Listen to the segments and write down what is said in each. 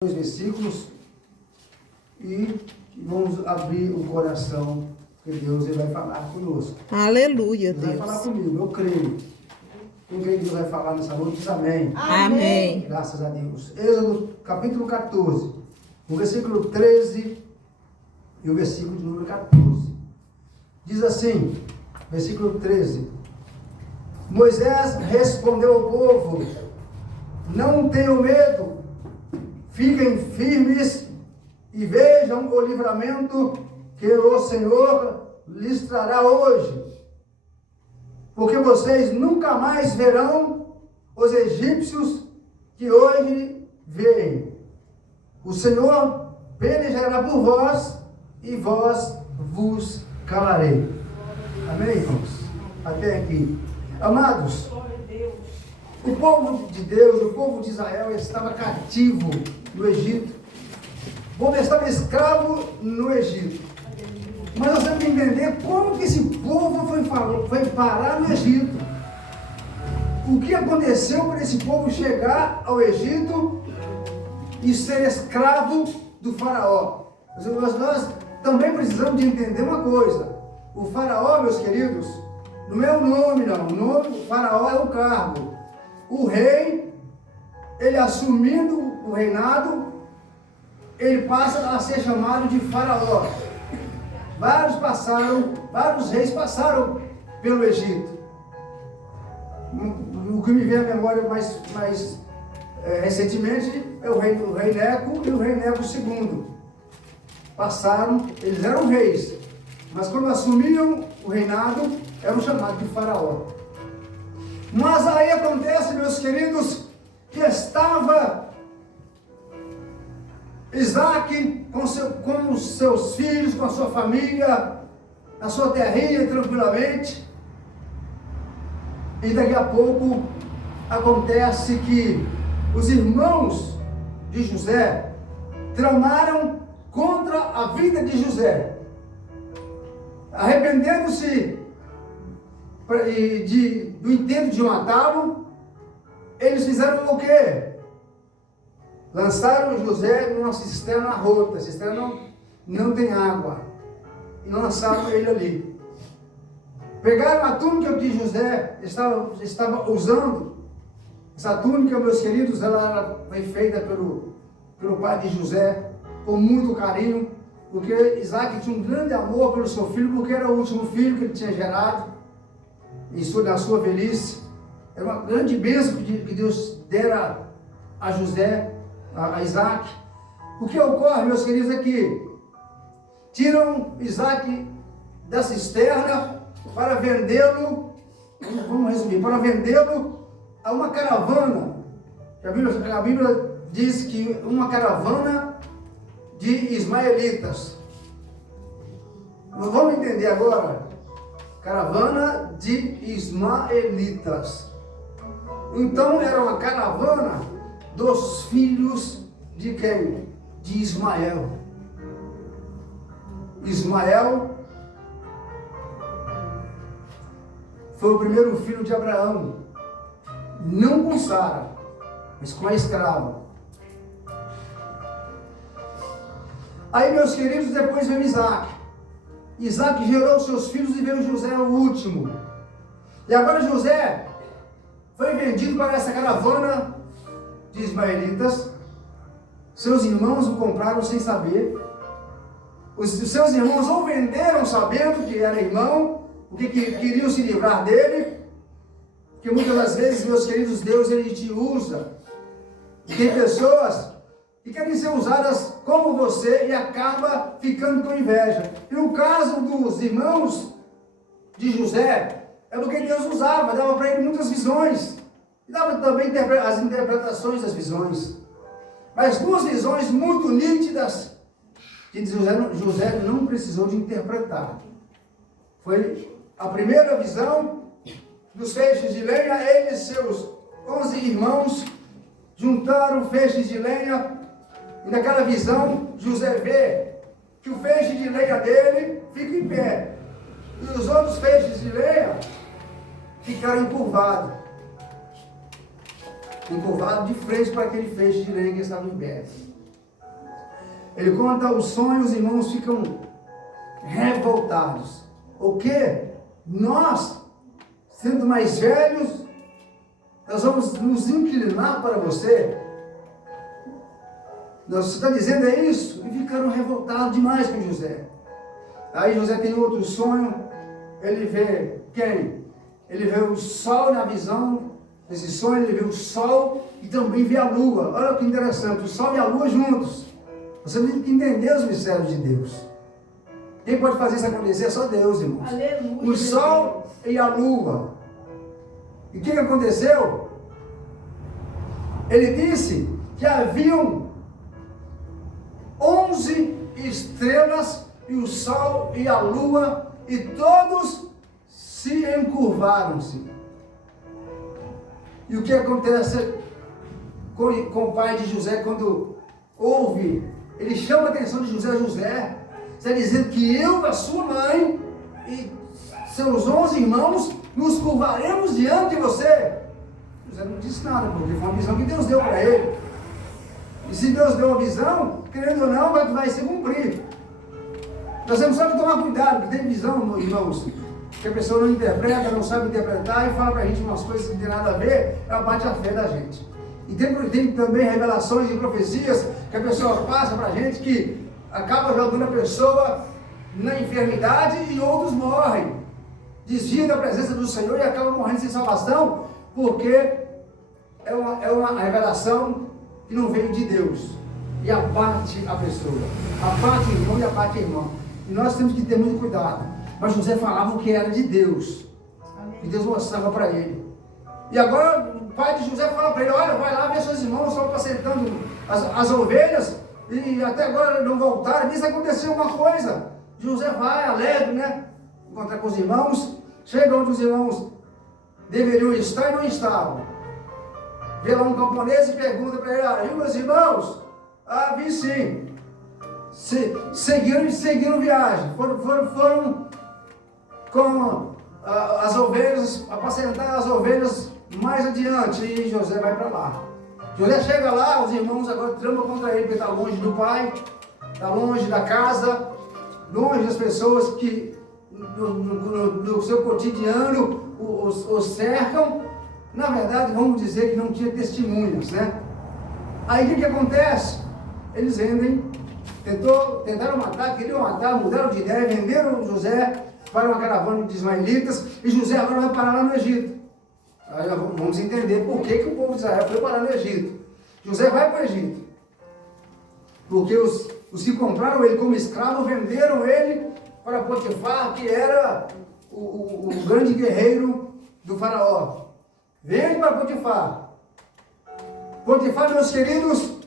Dois versículos e vamos abrir o coração, porque Deus ele vai falar conosco. Aleluia, Ele vai Deus. falar comigo, eu creio. Quem crê que Deus vai falar nessa noite diz amém. Amém. Graças a Deus. Êxodo capítulo 14, o versículo 13 e o versículo de número 14. Diz assim, versículo 13. Moisés respondeu ao povo: não tenham medo, fiquem firmes e vejam o livramento que o Senhor lhes trará hoje. Porque vocês nunca mais verão os egípcios que hoje veem. O Senhor pelejará por vós e vós vos calarei. Amém, irmãos? Até aqui. Amados, o povo de Deus, o povo de Israel estava cativo no Egito. O povo estava escravo no Egito. Mas nós temos que entender como que esse povo foi parar no Egito. O que aconteceu para esse povo chegar ao Egito e ser escravo do faraó. Nós também precisamos de entender uma coisa. O faraó, meus queridos, não é o nome, não. O nome do faraó é o cargo. O rei, ele assumindo o reinado, ele passa a ser chamado de faraó. Vários reis passaram pelo Egito. O que me vem à memória mais recentemente é o rei Neco e o rei Neco II. Passaram, eles eram reis, mas quando assumiam o reinado, eram chamados de faraó. Mas aí acontece, meus queridos, que estava Isaac com os seus filhos, com a sua família, na sua terrinha, tranquilamente. E daqui a pouco acontece que os irmãos de José tramaram contra a vida de José. Arrependendo-se do intento de matá-lo, eles fizeram o quê? Lançaram José numa cisterna rota, a cisterna não tem água, e lançaram ele ali. Pegaram a túnica que José estava usando. Essa túnica, meus queridos, ela foi feita pelo pai de José, com muito carinho, porque Isaac tinha um grande amor pelo seu filho, porque era o último filho que ele tinha gerado, na sua velhice. Era uma grande bênção que Deus dera a José, a Isaac. O que ocorre, meus queridos, é que tiram Isaac da cisterna para vendê-lo, vamos resumir, para vendê-lo a uma caravana. A Bíblia diz que uma caravana de ismaelitas. Vamos entender agora. Caravana de ismaelitas. Então era uma caravana dos filhos de quem? De Ismael. Ismael foi o primeiro filho de Abraão, não com Sara, mas com a escrava. Aí, meus queridos, depois veio Isaac. Isaac gerou seus filhos e veio José, o último. E agora José foi vendido para essa caravana de ismaelitas. Seus irmãos o compraram sem saber. Os seus irmãos ou venderam sabendo que era irmão, porque queriam se livrar dele. Porque muitas das vezes, meus queridos, Deus ele te usa. E tem pessoas que querem ser usadas como você e acaba ficando com inveja. E no caso dos irmãos de José, é porque Deus usava, dava para ele muitas visões. E dava também as interpretações das visões. Mas duas visões muito nítidas que José não precisou de interpretar. Foi a primeira visão dos feixes de lenha. Ele e seus 11 irmãos juntaram feixes de lenha. E naquela visão, José vê que o feixe de lenha dele fica em pé. E os outros feixes de lenha ficaram encurvados. Encurvado de frente para aquele feixe de lenha que estava em pé. Ele conta o sonho, os irmãos ficam revoltados. O quê? Nós, sendo mais velhos, nós vamos nos inclinar para você. Você está dizendo é isso? E ficaram revoltados demais com José. Aí José tem outro sonho. Ele vê quem? Ele vê o sol na visão. Nesse sonho ele vê o sol e também vê a lua. Olha que interessante, o sol e a lua juntos. Você tem que entender os mistérios de Deus. Quem pode fazer isso acontecer é só Deus, irmãos. Aleluia. O sol e a lua. E o que aconteceu? Ele disse que haviam 11 estrelas e o sol e a lua, e todos se encurvaram-se. E o que acontece com o pai de José quando ouve? Ele chama a atenção de José. José está dizendo que eu, a sua mãe e seus 11 irmãos nos curvaremos diante de você. José não disse nada, porque foi uma visão que Deus deu para ele. E se Deus deu uma visão, querendo ou não, vai se cumprir. Nós temos só que tomar cuidado, porque tem visão, irmãos, que a pessoa não interpreta, não sabe interpretar e fala para a gente umas coisas que não tem nada a ver, ela bate a fé da gente. E tem também revelações e profecias que a pessoa passa para a gente que acaba jogando a pessoa na enfermidade e outros morrem. Desvia da presença do Senhor e acabam morrendo sem salvação, porque é uma revelação que não veio de Deus. E abate a pessoa. Abate o irmão e abate a irmã. E nós temos que ter muito cuidado. Mas José falava o que era de Deus. Amém. E Deus mostrava para ele. E agora o pai de José fala para ele: olha, vai lá ver seus irmãos, estão apacentando as ovelhas, e até agora não voltaram. Diz que aconteceu uma coisa. José vai, alegre, né? Encontrar com os irmãos. Chega onde os irmãos deveriam estar e não estavam. Vê lá um camponês e pergunta para ele: ah, e meus irmãos? Ah, vi sim. Seguiram viagem. Foram com as ovelhas, apacentar as ovelhas mais adiante. E José vai para lá. José chega lá, os irmãos agora tramam contra ele, porque está longe do pai, está longe da casa, longe das pessoas que no seu cotidiano os cercam. Na verdade, vamos dizer que não tinha testemunhas, né? Aí o que acontece? Eles vendem, tentaram matar, queriam matar, mudaram de ideia, venderam José para uma caravana de ismaelitas, e José agora vai parar lá no Egito. Aí vamos entender por que o povo de Israel foi parar no Egito. José vai para o Egito, porque os que compraram ele como escravo venderam ele para Potifar, que era o grande guerreiro do faraó. Vende para Potifar. Potifar, meus queridos,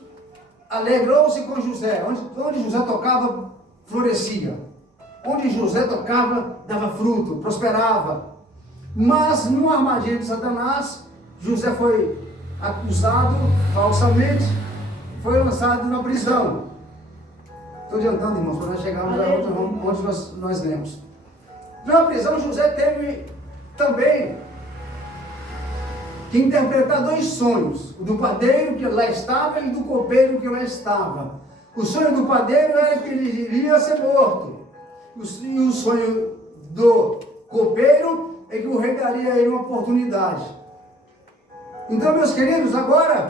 alegrou-se com José. Onde José tocava, florescia. Onde José tocava, dava fruto, prosperava. Mas, numa armadilha de Satanás, José foi acusado falsamente, foi lançado na prisão. Estou adiantando, irmãos, para nós chegarmos onde nós lemos. Na prisão, José teve também que interpretar 2 sonhos: o do padeiro que lá estava e do copeiro que lá estava. O sonho do padeiro era que ele iria ser morto, e o sonho do copeiro é que o rei daria a ele uma oportunidade. Então, meus queridos, agora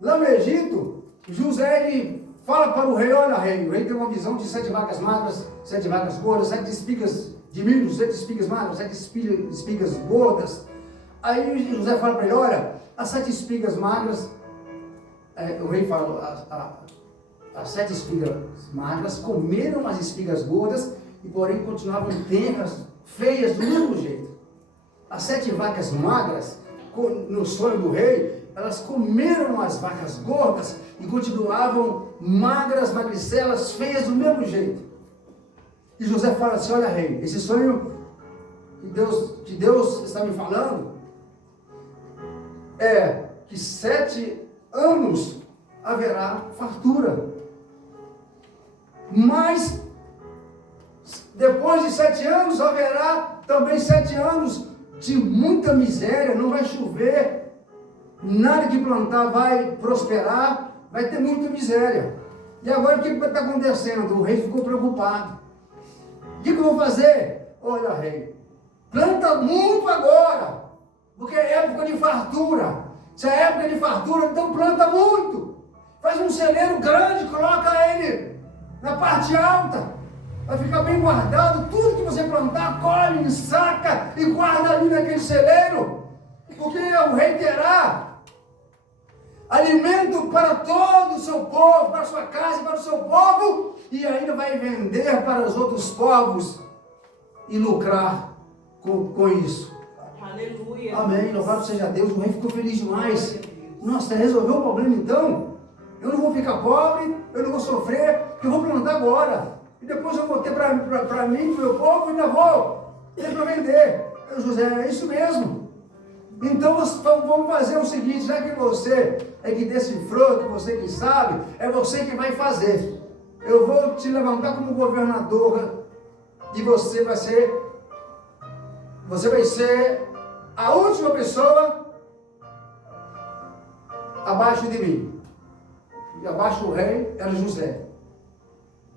lá no Egito, José ele fala para o rei: olha, rei, o rei tem uma visão de 7 vacas magras, 7 vacas gordas, 7 espigas de milho, 7 espigas magras, 7 espigas gordas. Aí José fala para ele: olha, as 7 espigas magras, o rei fala, as 7 espigas magras comeram as espigas gordas, e porém continuavam tenras, feias do mesmo jeito. As 7 vacas magras, no sonho do rei, elas comeram as vacas gordas e continuavam magras, magricelas, feias do mesmo jeito. E José fala assim: olha, rei, esse sonho que Deus está me falando é que 7 anos haverá fartura, mas depois de 7 anos haverá também 7 anos de muita miséria, não vai chover, nada que plantar vai prosperar, vai ter muita miséria. E agora o que está acontecendo? O rei ficou preocupado. O que eu vou fazer? Olha, rei, planta muito agora, porque é época de fartura. Se é época de fartura, então planta muito. Faz um celeiro grande, coloca ele na parte alta. Vai ficar bem guardado. Tudo que você plantar, colhe, saca e guarda ali naquele celeiro. Porque o rei terá alimento para todo o seu povo, para a sua casa, para o seu povo. E ainda vai vender para os outros povos e lucrar com isso. Aleluia. Amém. Louvado seja Deus. O rei ficou feliz demais. Nossa, resolveu o problema então? Eu não vou ficar pobre, eu não vou sofrer, porque eu vou plantar agora. E depois eu vou ter para mim, para o meu povo, e ainda vou ter para vender. José, é isso mesmo. Então vamos fazer o seguinte, já que você é que decifrou, que você que sabe, é você que vai fazer. Eu vou te levantar como governador e você vai ser a última pessoa abaixo de mim. E abaixo do rei era José.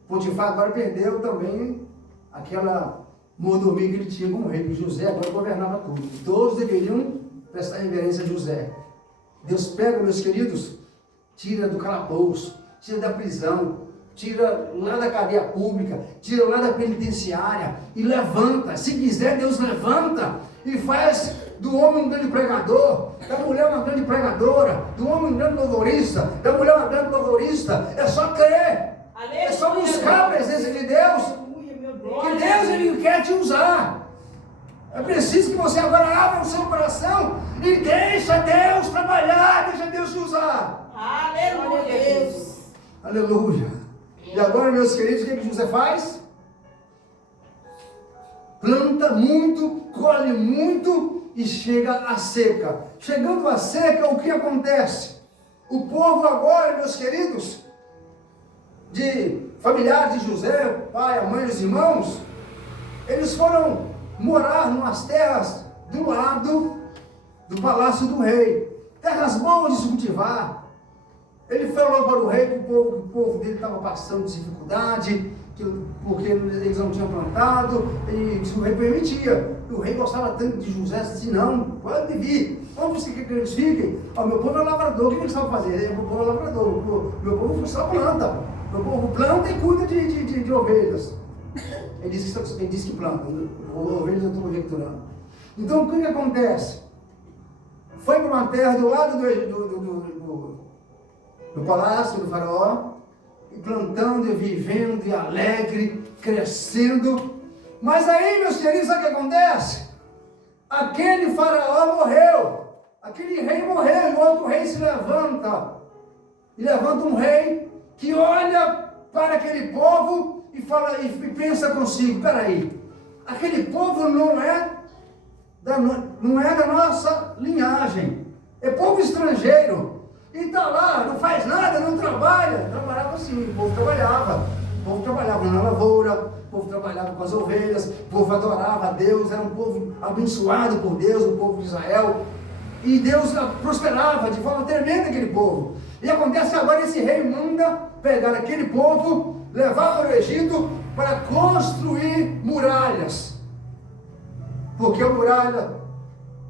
Potifar agora perdeu também aquela mordomia que ele tinha com o rei. José agora governava tudo. Todos deveriam prestar reverência a José. Deus pega, meus queridos, tira do calabouço, tira da prisão, tira lá da cadeia pública, tira lá da penitenciária e levanta. Se quiser, Deus levanta e faz do homem um grande pregador, da mulher uma grande pregadora, do homem um grande louvorista, da mulher uma grande louvorista. É só crer. É só buscar a presença de Deus, que Deus ele quer te usar. É preciso que você agora abra o seu coração e deixa Deus trabalhar, deixa Deus te usar. Aleluia. Aleluia. E agora, meus queridos, o que José faz? Planta muito, colhe muito e chega a seca. Chegando a seca, o que acontece? O povo agora, meus queridos, de familiares de José, o pai, a mãe, os irmãos, eles foram morar nas terras do lado do palácio do rei, terras boas de se cultivar. Ele falou para o rei que o povo dele estava passando dificuldade, porque eles não tinham plantado, e o rei permitia. E o rei gostava tanto de José, disse, não, pode vir, onde você quer que eles fiquem? Meu povo é lavrador, o que eles estavam fazendo? Meu povo é lavrador, meu povo só planta. Meu povo planta e cuida de ovelhas. Ele disse que planta, ovelhas eu estou conjecturando. Então o que acontece? Foi para uma terra do lado do palácio do faraó, e plantando e vivendo e alegre, crescendo. Mas aí, meus queridos, sabe o que acontece? Aquele faraó morreu, aquele rei morreu, e o outro rei se levanta. E levanta um rei que olha para aquele povo e fala e pensa consigo, peraí, aquele povo não é da nossa linhagem, é povo estrangeiro, e está lá, não faz nada, não trabalha. Trabalhava assim, o povo trabalhava na lavoura, o povo trabalhava com as ovelhas, o povo adorava a Deus, era um povo abençoado por Deus, o povo de Israel, e Deus prosperava de forma tremenda aquele povo. E acontece agora, esse rei manda pegar aquele povo, levar para o Egito para construir muralhas. Porque a muralha,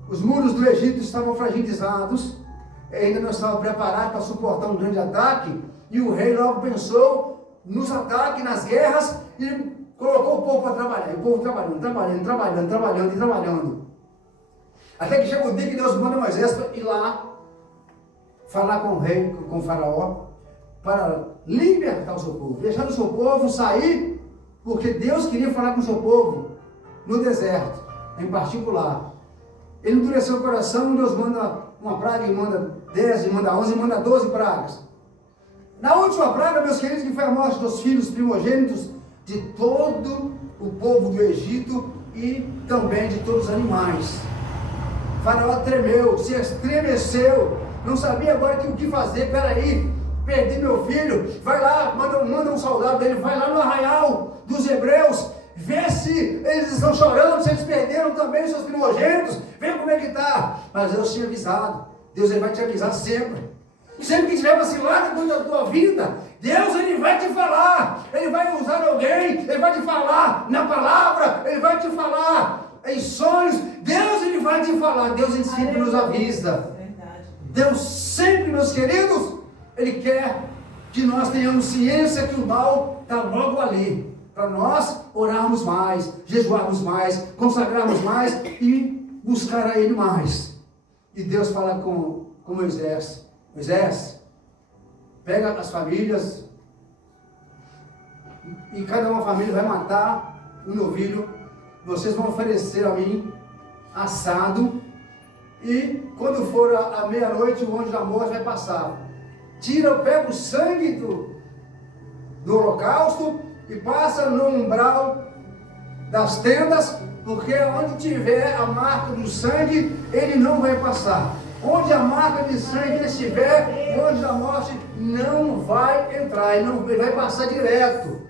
os muros do Egito estavam fragilizados, ainda não estavam preparados para suportar um grande ataque, e o rei logo pensou nos ataques, nas guerras, e colocou o povo para trabalhar. E o povo trabalhando. Até que chega o dia que Deus manda Moisés para ir lá falar com o rei, com o faraó, para libertar o seu povo, deixar o seu povo sair, porque Deus queria falar com o seu povo no deserto, em particular. Ele endureceu o coração, Deus manda uma praga, e manda 10, e manda 11, e manda 12 pragas. Na última praga, meus queridos, que foi a morte dos filhos primogênitos de todo o povo do Egito e também de todos os animais. O faraó tremeu, se estremeceu, não sabia agora o que fazer. Peraí, perdi meu filho. Vai lá, manda um soldado dele, vai lá no arraial dos hebreus, vê se eles estão chorando, se eles perderam também os seus primogênitos, vê como é que está. Mas Deus tinha avisado, Deus ele vai te avisar sempre. Sempre que tiver vacilado da tua vida, Deus ele vai falar na palavra, Ele vai te falar em sonhos. Deus, Ele vai te falar. Deus, Ele sempre nos avisa. Deus sempre, meus queridos, Ele quer que nós tenhamos ciência que o mal está logo ali, para nós orarmos mais, jejuarmos mais, consagrarmos mais e buscar a Ele mais. E Deus fala com Moisés: Moisés, pega as famílias, e cada uma família vai matar um novilho, vocês vão oferecer a mim assado, e quando for a meia-noite, o anjo da morte vai passar. Pega o sangue do holocausto e passa no umbral das tendas, porque onde tiver a marca do sangue, ele não vai passar. Onde a marca de sangue estiver, o anjo da morte não vai entrar, ele vai passar direto.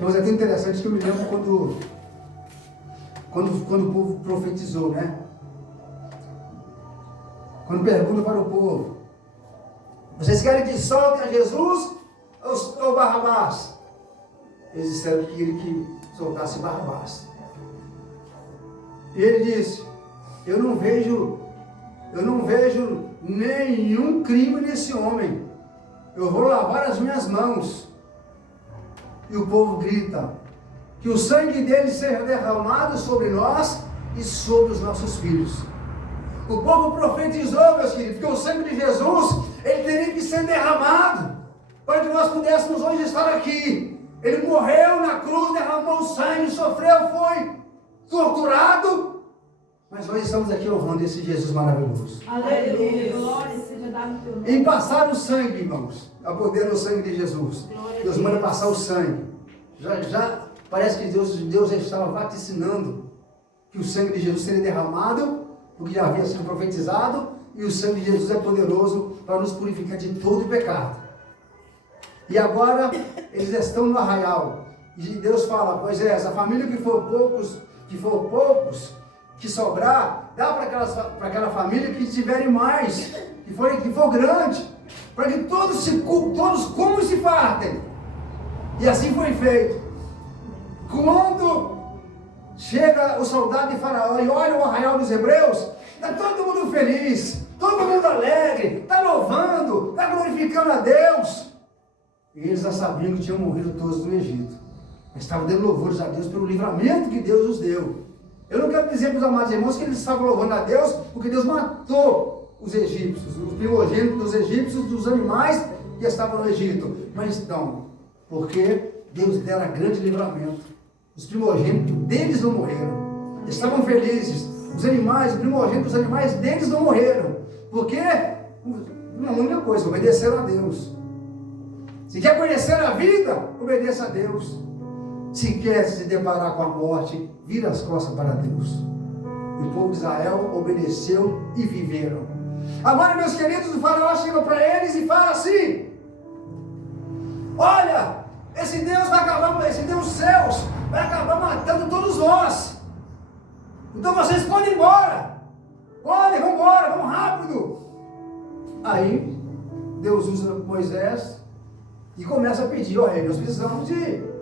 Mas é tão interessante que eu me lembro quando o povo profetizou, né? Quando pergunta para o povo: vocês querem que soltem a Jesus ou Barrabás? Eles disseram que ele que soltasse Barrabás. E ele disse: eu não vejo nenhum crime nesse homem. Eu vou lavar as minhas mãos. E o povo grita: que o sangue dele seja derramado sobre nós e sobre os nossos filhos. O povo profetizou, meus queridos, que o sangue de Jesus, ele teria que ser derramado, para que nós pudéssemos hoje estar aqui. Ele morreu na cruz, derramou sangue, sofreu, foi torturado, mas hoje estamos aqui louvando esse Jesus maravilhoso. Aleluia. Glória seja dada no teu nome. Em passar o sangue, irmãos, a poder no sangue de Jesus. Deus manda passar o sangue. Já parece que Deus já estava vaticinando que o sangue de Jesus seria derramado, porque já havia sido profetizado, e o sangue de Jesus é poderoso para nos purificar de todo pecado. E agora eles estão no arraial, e Deus fala: pois é, essa família que for poucos, que sobrar, dá para aquela família que tiverem mais, que for grande, para que todos comam e se fartem. E assim foi feito. Quando chega o soldado de Faraó e olha o arraial dos hebreus, está todo mundo feliz, todo mundo alegre, está louvando, está glorificando a Deus. E eles já sabiam que tinham morrido todos no Egito, mas estavam dando louvores a Deus pelo livramento que Deus os deu. Eu não quero dizer para os amados irmãos que eles estavam louvando a Deus porque Deus matou os egípcios, os primogênitos dos egípcios, dos animais que estavam no Egito, mas não, porque Deus dera grande livramento. Os primogênitos deles não morreram, estavam felizes. Os animais, os primogênitos dos animais deles não morreram, porque uma única coisa: obedeceram a Deus. Se quer conhecer a vida, obedeça a Deus. Se quer se deparar com a morte, vira as costas para Deus. E o povo de Israel obedeceu e viveram. Agora, meus queridos, o faraó chega para eles e fala assim: olha, esse Deus vai acabar, esse Deus dos céus vai acabar matando todos nós. Então vocês podem ir embora. Podem, vamos embora, vamos rápido. Aí Deus usa Moisés e começa a pedir: olha, nós precisamos de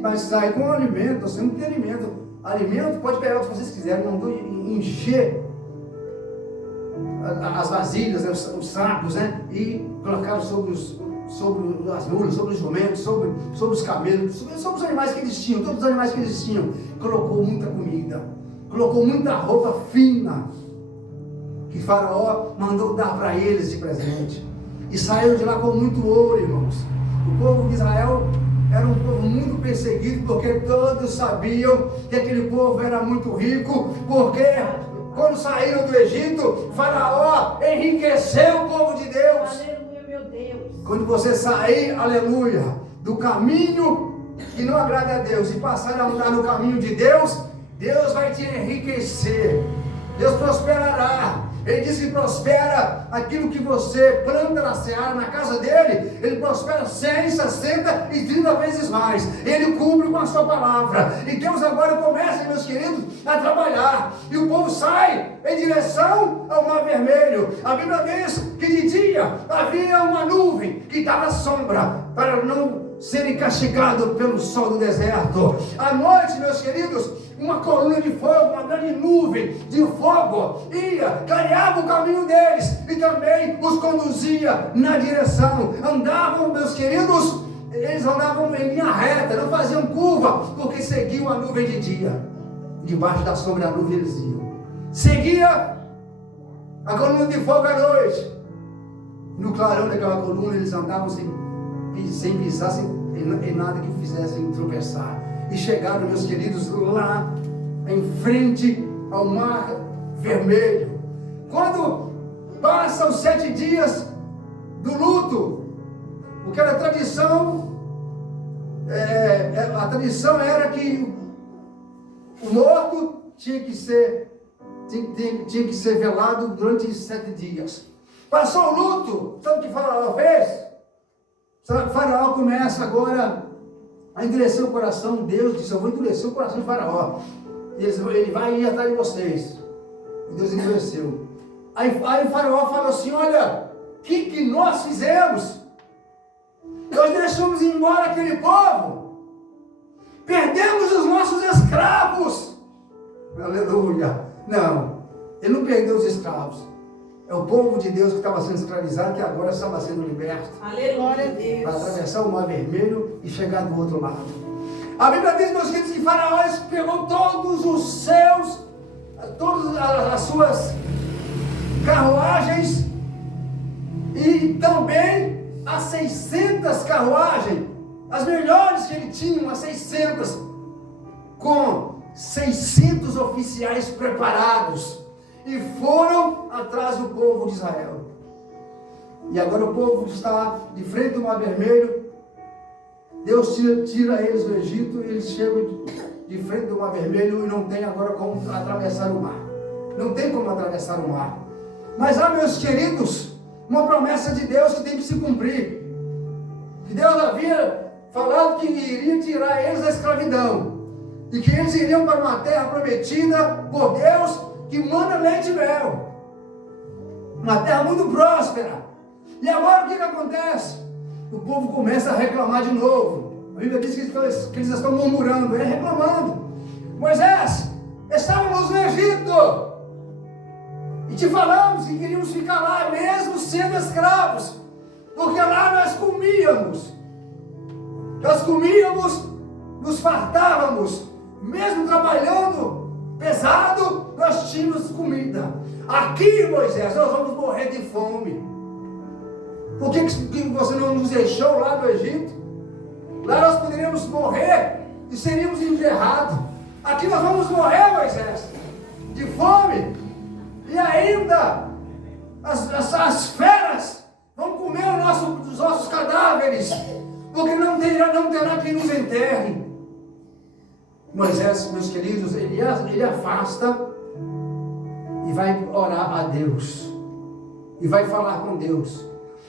mas sair com alimento, nós temos que ter alimento. Alimento pode pegar o que vocês quiserem, não encher as vasilhas, né, os sacos, né, e colocar sobre as mulas, sobre os jumentos, sobre os camelos, sobre os animais que eles tinham, todos os animais que eles tinham. Colocou muita comida, colocou muita roupa fina, que Faraó mandou dar para eles de presente. E saíram de lá com muito ouro, irmãos. O povo de Israel era um povo muito perseguido, porque todos sabiam que aquele povo era muito rico, porque quando saíram do Egito, Faraó enriqueceu o povo de Deus. Aleluia, meu Deus. Quando você sair, aleluia, do caminho que não agrada a Deus e passar a andar no caminho de Deus, Deus vai te enriquecer, Deus prosperará. Ele diz que prospera aquilo que você planta na seara, na casa dele. Ele prospera 100, 60 e 30 vezes mais. Ele cumpre com a sua palavra. E Deus agora começa, meus queridos, a trabalhar. E o povo sai em direção ao Mar Vermelho. A Bíblia diz que de dia havia uma nuvem que dava sombra para não serem castigados pelo sol do deserto. À noite, meus queridos, uma coluna de fogo, uma grande nuvem de fogo ia, clareava o caminho deles e também os conduzia na direção. Andavam, meus queridos, eles andavam em linha reta, não faziam curva, porque seguiam a nuvem de dia. Debaixo da sombra da nuvem eles iam. Seguia a coluna de fogo à noite. No clarão daquela coluna eles andavam sem pisar, em nada que fizessem tropeçar. E chegaram, meus queridos, lá em frente ao Mar Vermelho. Quando passam os 7 dias do luto, porque a tradição era que o morto tinha que ser velado durante 7 dias. Passou o luto, sabe o que Faraó fez? Faraó começa agora a endurecer o coração. Deus disse: eu vou endurecer o coração de Faraó. Ele vai ir atrás de vocês. E Deus endureceu. Aí o Faraó falou assim: olha, o que nós fizemos? Nós deixamos ir embora aquele povo. Perdemos os nossos escravos. Aleluia. Não, ele não perdeu os escravos. É o povo de Deus que estava sendo escravizado, que agora estava sendo liberto. Aleluia. Para atravessar o Mar Vermelho e chegar do outro lado. A Bíblia diz, meus queridos, que Faraó pegou todas as suas carruagens e também as 600 carruagens, as melhores que ele tinha, umas 600, com 600 oficiais preparados. E foram atrás do povo de Israel. E agora o povo está de frente do Mar Vermelho. Deus tira eles do Egito. E eles chegam de frente do Mar Vermelho e não tem agora como atravessar o mar. Não tem como atravessar o mar. Mas há, meus queridos, uma promessa de Deus que tem que se cumprir. Que Deus havia falado que iria tirar eles da escravidão. E que eles iriam para uma terra prometida por Deus, que manda leite e mel. Uma terra muito próspera. E agora o que acontece? O povo começa a reclamar de novo. A Bíblia diz que eles estão murmurando, reclamando. Moisés, estávamos no Egito e te falamos que queríamos ficar lá mesmo sendo escravos, porque lá nós comíamos, nos fartávamos, mesmo trabalhando pesado, nós tínhamos comida. Aqui, Moisés, nós vamos morrer de fome. Por que você não nos deixou lá no Egito? Lá nós poderíamos morrer e seríamos enterrados. Aqui nós vamos morrer, Moisés, de fome. E ainda as feras vão comer os nossos cadáveres, porque não terá quem nos enterre. Moisés, meus queridos, ele afasta e vai orar a Deus. E vai falar com Deus.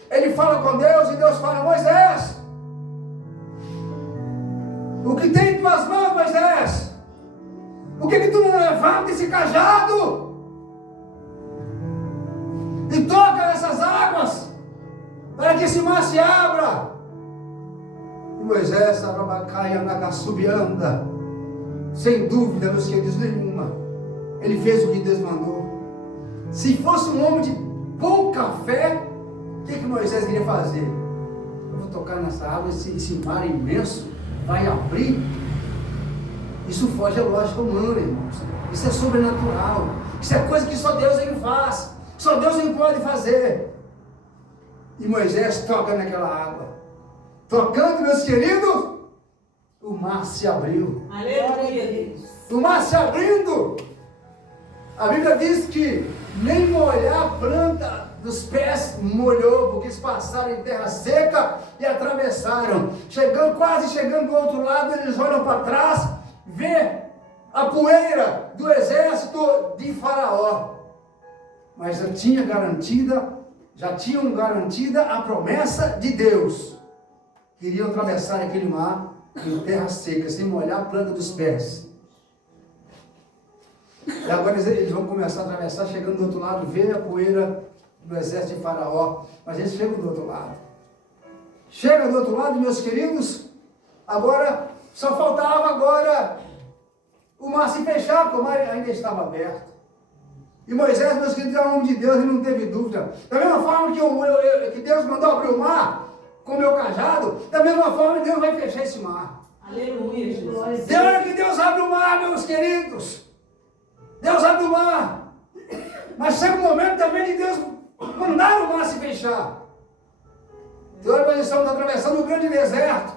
Ele fala com Deus e Deus fala: Moisés, o que tem em tuas mãos, Moisés? Por que tu não levanta esse cajado e toca nessas águas para que esse mar se abra? E Moisés, Arabacaia, Nagasubianda, sem dúvida, meus queridos, nenhuma, ele fez o que Deus mandou. Se fosse um homem de pouca fé, o que Moisés queria fazer? Eu vou tocar nessa água, esse mar imenso vai abrir. Isso foge à lógica humana, irmãos. Isso é sobrenatural. Isso é coisa que só Deus ele faz. Só Deus ele pode fazer. E Moisés toca naquela água. Tocando, meus queridos, o mar se abriu. Aleluia. O mar se abrindo. A Bíblia diz que nem molhar a planta dos pés molhou, porque eles passaram em terra seca e atravessaram. Quase chegando do outro lado, eles olham para trás, vê a poeira do exército de Faraó. Mas já tinham garantida a promessa de Deus. Queriam atravessar aquele mar em terra seca, sem molhar a planta dos pés. E agora eles vão começar a atravessar, chegando do outro lado, ver a poeira do exército de Faraó. Mas eles chegam do outro lado. Chega do outro lado, meus queridos, agora, só faltava agora o mar se fechar, porque o mar ainda estava aberto. E Moisés, meus queridos, é um homem de Deus, ele não teve dúvida. Da mesma forma que Deus mandou abrir o mar com o meu cajado, da mesma forma Deus vai fechar esse mar. Aleluia, Jesus. Tem hora que Deus abre o mar, meus queridos. Deus abre o mar. Mas chega um momento também de Deus mandar o mar se fechar. Tem hora que nós estamos atravessando um grande deserto.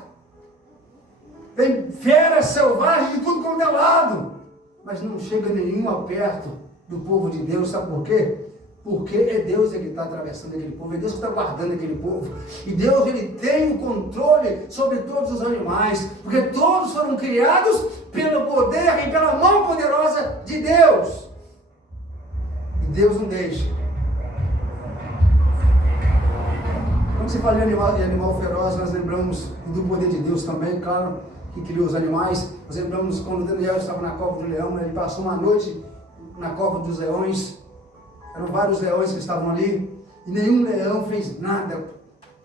Tem feras selvagens de tudo quanto é lado. Mas não chega nenhuma perto do povo de Deus. Sabe por quê? Porque é Deus que está atravessando aquele povo, é Deus que está guardando aquele povo. E Deus, ele tem o controle sobre todos os animais, porque todos foram criados pelo poder e pela mão poderosa de Deus. E Deus não deixa. Quando se fala em animal feroz, nós lembramos do poder de Deus também, claro, que criou os animais. Nós lembramos quando Daniel estava na cova do leão, ele passou uma noite na cova dos leões. Eram vários leões que estavam ali, e nenhum leão fez nada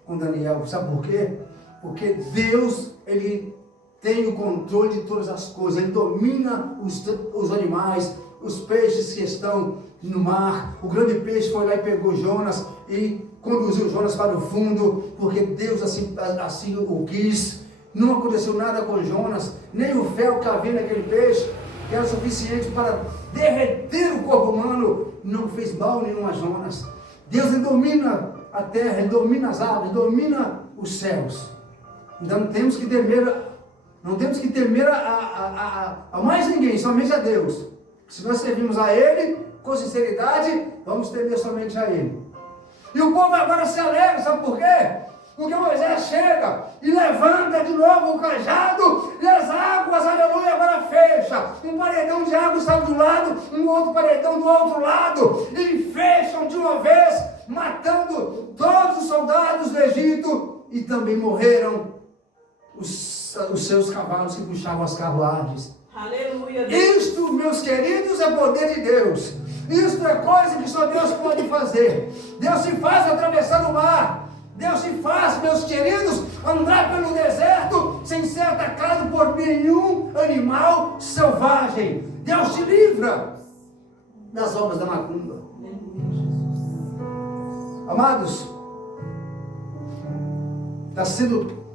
com Daniel. Sabe por quê? Porque Deus, ele tem o controle de todas as coisas, ele domina os animais, os peixes que estão no mar. O grande peixe foi lá e pegou Jonas e conduziu Jonas para o fundo, porque Deus assim o quis. Não aconteceu nada com Jonas, nem o fel que havia naquele peixe, que era suficiente para derreter o corpo humano, não fez mal nenhum a Jonas. Deus, ele domina a terra, ele domina as águas, ele domina os céus. Então não temos que temer a mais ninguém, somente a Deus. Se nós servimos a Ele com sinceridade, vamos temer somente a Ele. E o povo agora se alegra, sabe por quê? Porque Moisés chega e levanta de novo o cajado e as águas, aleluia, agora fecha. Um paredão de água estava de um lado, um outro paredão do outro lado. E fecham de uma vez, matando todos os soldados do Egito. E também morreram os seus cavalos que puxavam as carruagens. Aleluia, Deus. Isto, meus queridos, é poder de Deus. Isto é coisa que só Deus pode fazer. Deus se faz atravessar o mar. Deus se faz, meus queridos, andar pelo deserto sem ser atacado por nenhum animal selvagem. Deus te livra das obras da macumba. Amados, está sendo,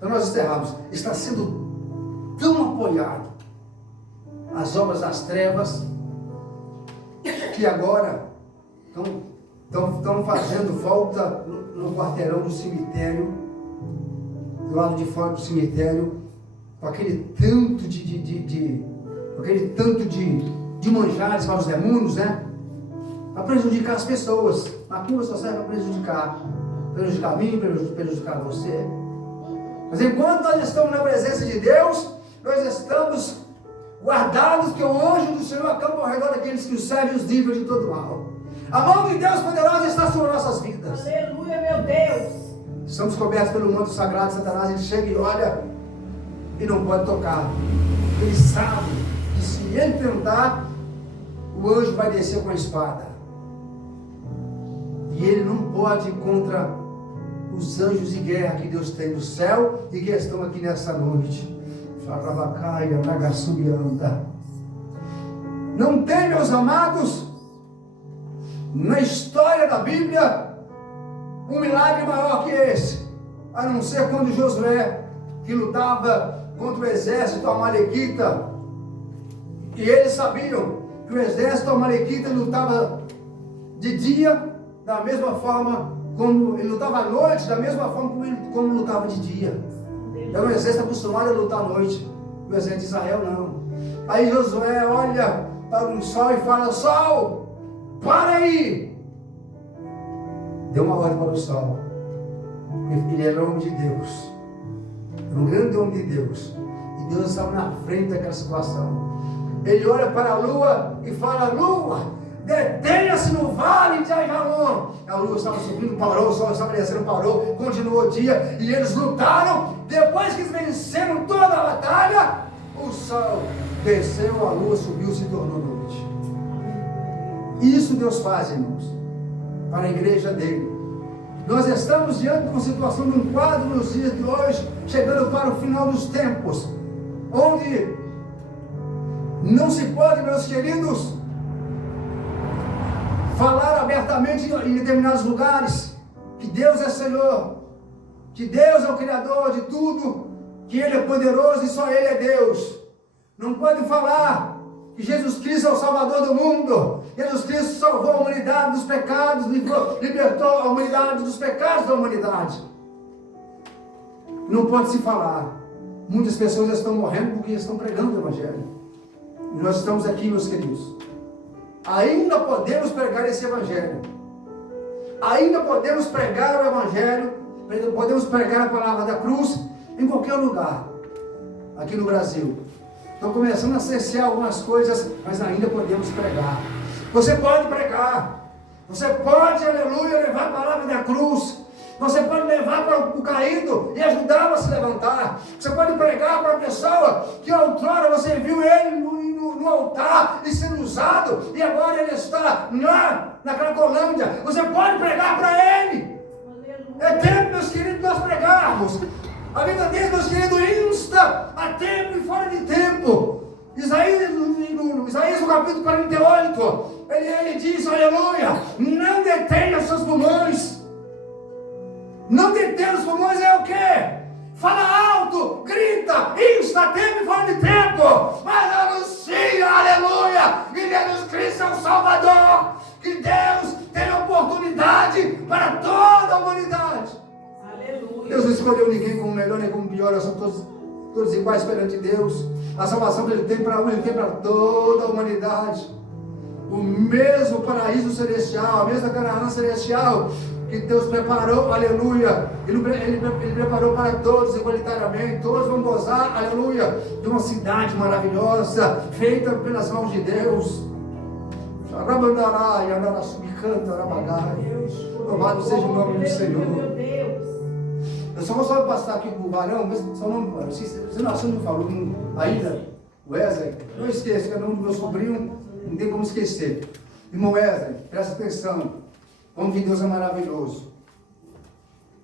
para nós encerrarmos, está sendo tão apoiado as obras das trevas que agora estão fazendo volta no quarteirão do cemitério, do lado de fora do cemitério, com aquele tanto de manjares para os demônios, né? Para prejudicar as pessoas. A macumba só serve para prejudicar a mim, prejudicar você. Mas enquanto nós estamos na presença de Deus, nós estamos guardados, que o anjo do Senhor acampa ao redor daqueles que o servem e os livra de todo mal. A mão de Deus poderosa está sobre nossas vidas. Aleluia, meu Deus. Estamos cobertos pelo manto sagrado. Satanás, ele chega e olha e não pode tocar. Ele sabe que se ele tentar, o anjo vai descer com a espada. E ele não pode ir contra os anjos de guerra que Deus tem no céu e que estão aqui nessa noite. Não tem, meus amados, na história da Bíblia, um milagre maior que esse, a não ser quando Josué, que lutava contra o exército amalequita, e eles sabiam que o exército amalequita lutava de dia, da mesma forma como ele lutava à noite, da mesma forma como lutava de dia. Era um exército acostumado a lutar à noite, o exército de Israel não. Aí Josué olha para o sol e fala: sol, para aí! Deu uma ordem para o sol. Ele era homem de Deus, era um grande homem de Deus, e Deus estava na frente daquela situação. Ele olha para a lua e fala: lua, detenha-se no vale de Ajalon. A lua estava subindo, parou, o sol estava descendo, parou, continuou o dia, e eles lutaram. Depois que eles venceram toda a batalha, o sol desceu, a lua subiu, se tornou noite. Isso Deus faz, irmãos, para a igreja dele. Nós estamos diante de uma situação, de um quadro nos dias de hoje, chegando para o final dos tempos, onde não se pode, meus queridos, falar abertamente em determinados lugares que Deus é Senhor, que Deus é o Criador de tudo, que Ele é poderoso e só Ele é Deus. Não pode falar que Jesus Cristo é o Salvador do mundo. Jesus Cristo salvou a humanidade dos pecados, libertou a humanidade dos pecados da humanidade. Não pode se falar. Muitas pessoas estão morrendo porque estão pregando o Evangelho. E nós estamos aqui, meus queridos. Ainda podemos pregar esse Evangelho. Ainda podemos pregar o Evangelho. Podemos pregar a palavra da cruz em qualquer lugar. Aqui no Brasil. Estão começando a cessar algumas coisas, mas ainda podemos pregar. Você pode pregar. Você pode, aleluia, levar a palavra da cruz. Você pode levar para o caído e ajudá-lo a se levantar. Você pode pregar para a pessoa que outrora você viu ele no altar e sendo usado, e agora ele está lá na Cracolândia. Você pode pregar para ele. É tempo, meus queridos, nós pregarmos. A Bíblia diz, meus queridos, insta a tempo e fora de tempo. Isaías no capítulo 48, ele diz, aleluia, não detenha os seus pulmões. Não detenha os pulmões é o quê? Fala alto, grita, insta a tempo e fora de tempo. Mas anuncia, aleluia, que Jesus Cristo é o Salvador. Que Deus tem oportunidade para toda a humanidade. Aleluia. Deus não escolheu ninguém como melhor nem como pior, nós somos todos iguais perante Deus. A salvação que Ele tem para um, Ele tem para toda a humanidade. O mesmo paraíso celestial, a mesma Canaã celestial que Deus preparou, aleluia. Ele preparou para todos igualitariamente, todos vão gozar, aleluia, de uma cidade maravilhosa, feita pelas mãos de Deus. Louvado seja o nome do Senhor. Meu Deus. Eu só vou passar aqui para o varão, mas só não, você não falou ainda, Wesley, não esqueça, cada um do meu sobrinho, não tem como esquecer. Irmão Wesley, presta atenção, como que Deus é maravilhoso.